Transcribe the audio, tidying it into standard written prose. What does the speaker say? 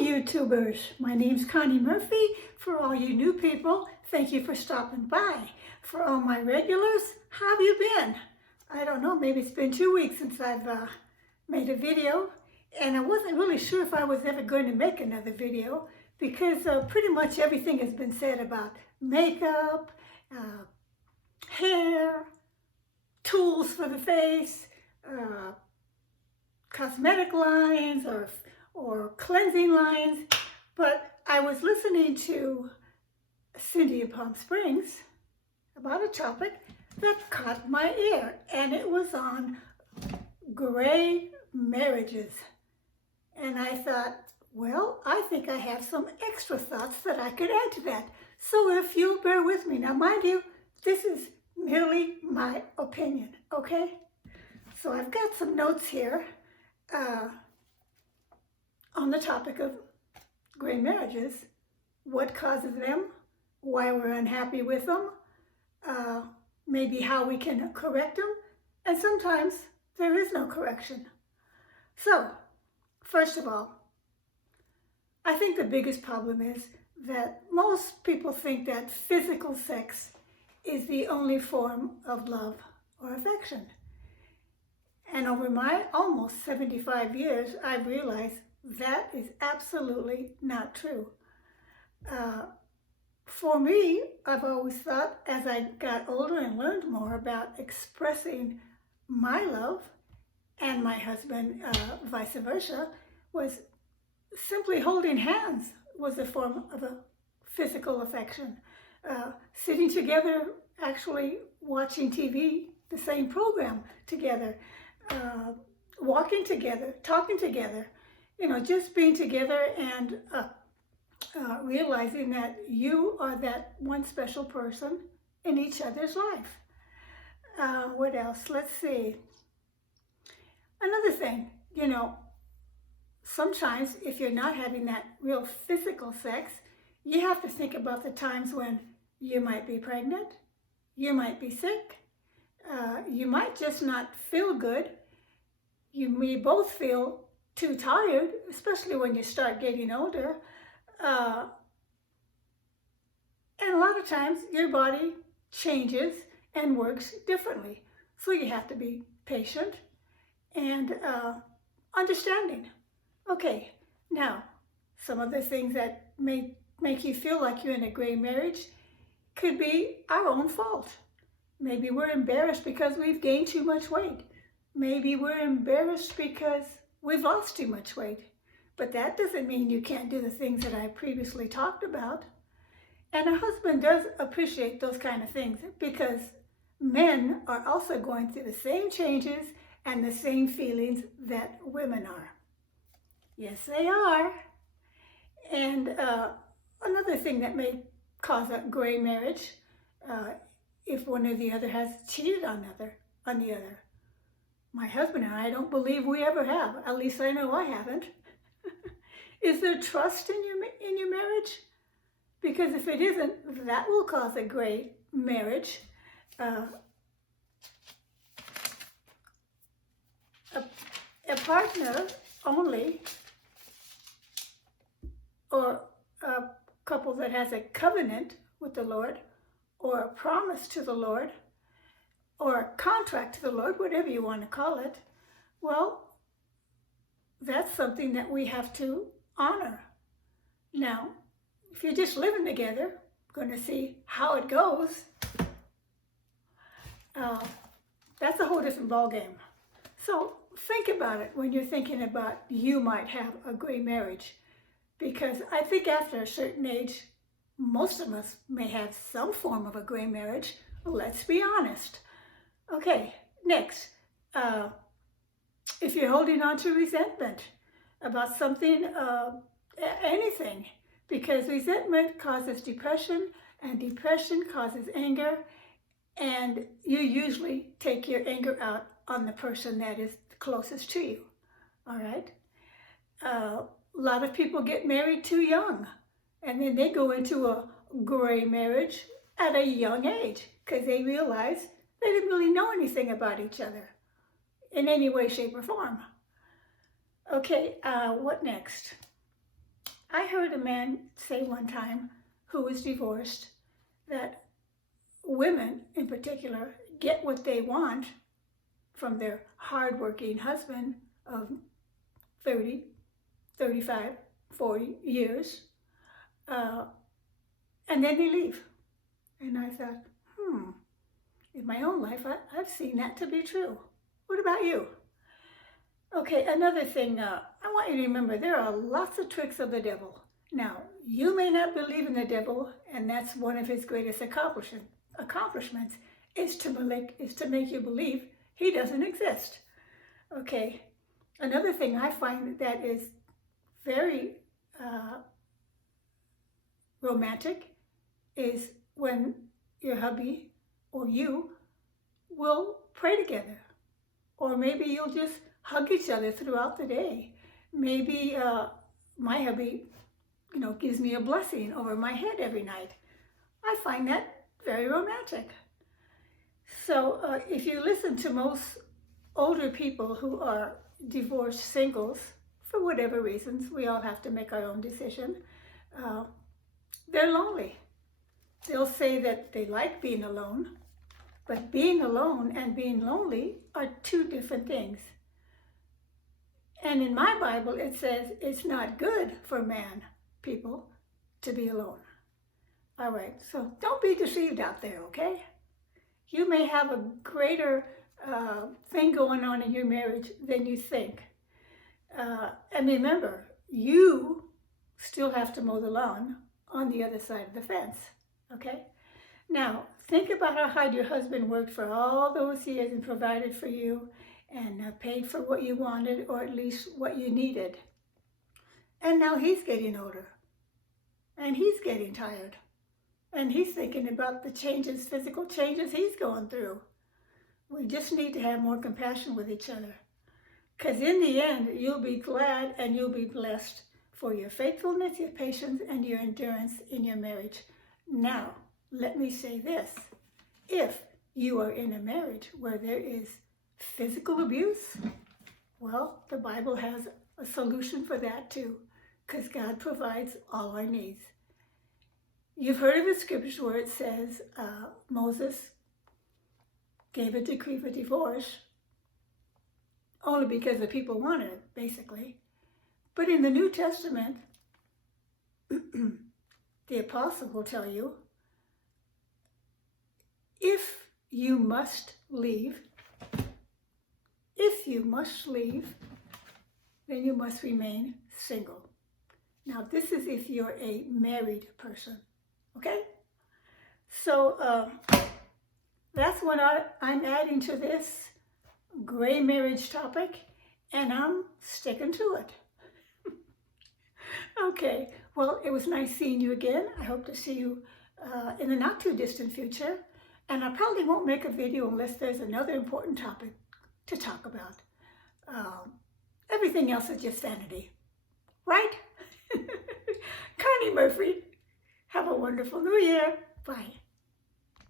YouTubers, my name's Connie Murphy. For all you new people, thank you for stopping by. For all my regulars, how have you been? I don't know, maybe it's been 2 weeks since I've made a video, and I wasn't really sure if I was ever going to make another video because pretty much everything has been said about makeup, hair, tools for the face, cosmetic lines or cleansing lines, but I was listening to Cindy in Palm Springs about a topic that caught my ear, and it was on gray marriages. And I thought, well, I think I have some extra thoughts that I could add to that. So if you'll bear with me. Now, mind you, this is merely my opinion, okay? So I've got some notes here on the topic of gray marriages, what causes them, why we're unhappy with them, maybe how we can correct them, and sometimes there is no correction. So, first of all, I think the biggest problem is that most people think that physical sex is the only form of love or affection. And over my almost 75 years, I've realized that is absolutely not true. For me, I've always thought as I got older and learned more about expressing my love and my husband, vice versa, was simply holding hands was a form of a physical affection. Sitting together, actually watching TV, the same program together, walking together, talking together, you know, just being together and realizing that you are that one special person in each other's life. What else? Let's see. Another thing, you know, sometimes if you're not having that real physical sex, you have to think about the times when you might be pregnant, you might be sick, you might just not feel good, you may both feel too tired, especially when you start getting older, and a lot of times your body changes and works differently. So you have to be patient and understanding. Okay, now, some of the things that may make you feel like you're in a gray marriage could be our own fault. Maybe we're embarrassed because we've gained too much weight. Maybe we're embarrassed because we've lost too much weight. But that doesn't mean you can't do the things that I previously talked about. And a husband does appreciate those kind of things because men are also going through the same changes and the same feelings that women are. Yes, they are. And another thing that may cause a gray marriage, if one or the other has cheated on the other. My husband and I don't believe we ever have. At least I know I haven't. Is there trust in your marriage? Because if it isn't, that will cause a gray marriage. A partner only, or a couple that has a covenant with the Lord, or a promise to the Lord, or a contract to the Lord, whatever you want to call it, well, that's something that we have to honor. Now, if you're just living together, going to see how it goes, that's a whole different ballgame. So think about it when you're thinking about you might have a gray marriage, because I think after a certain age, most of us may have some form of a gray marriage. Let's be honest. Okay, next, if you're holding on to resentment about something, anything, because resentment causes depression, and depression causes anger, and you usually take your anger out on the person that is closest to you, all right? A lot of people get married too young, and then they go into a gray marriage at a young age because they realize they didn't really know anything about each other in any way, shape, or form. Okay, what next? I heard a man say one time who was divorced that women in particular get what they want from their hardworking husband of 30, 35, 40 years, and then they leave. And I thought, in my own life, I've seen that to be true. What about you? Okay, another thing, I want you to remember there are lots of tricks of the devil. Now, you may not believe in the devil, and that's one of his greatest accomplishments is to make you believe he doesn't exist. Okay, another thing I find that is very romantic is when your hubby or you will pray together, or maybe you'll just hug each other throughout the day. Maybe my hubby, gives me a blessing over my head every night. I find that very romantic. So if you listen to most older people who are divorced singles, for whatever reasons, we all have to make our own decision, they're lonely. They'll say that they like being alone, but being alone and being lonely are two different things. And in my Bible, it says it's not good for people to be alone. All right, so don't be deceived out there, okay? You may have a greater thing going on in your marriage than you think. And remember, you still have to mow the lawn on the other side of the fence, okay? Now, think about how hard your husband worked for all those years and provided for you and paid for what you wanted, or at least what you needed. And now he's getting older, and he's getting tired, and he's thinking about the physical changes he's going through. We just need to have more compassion with each other, because in the end, you'll be glad and you'll be blessed for your faithfulness, your patience, and your endurance in your marriage. Now, let me say this. If you are in a marriage where there is physical abuse, well, the Bible has a solution for that too, because God provides all our needs. You've heard of the scriptures where it says Moses gave a decree for divorce only because the people wanted it, basically. But in the New Testament, the apostle will tell you, if you must leave, then you must remain single. Now, this is if you're a married person, okay? So that's what I'm adding to this gray marriage topic, and I'm sticking to it. Okay, well, it was nice seeing you again. I hope to see you in the not too distant future, and I probably won't make a video unless there's another important topic to talk about. Everything else is just vanity, right? Connie Murphy, have a wonderful New Year. Bye.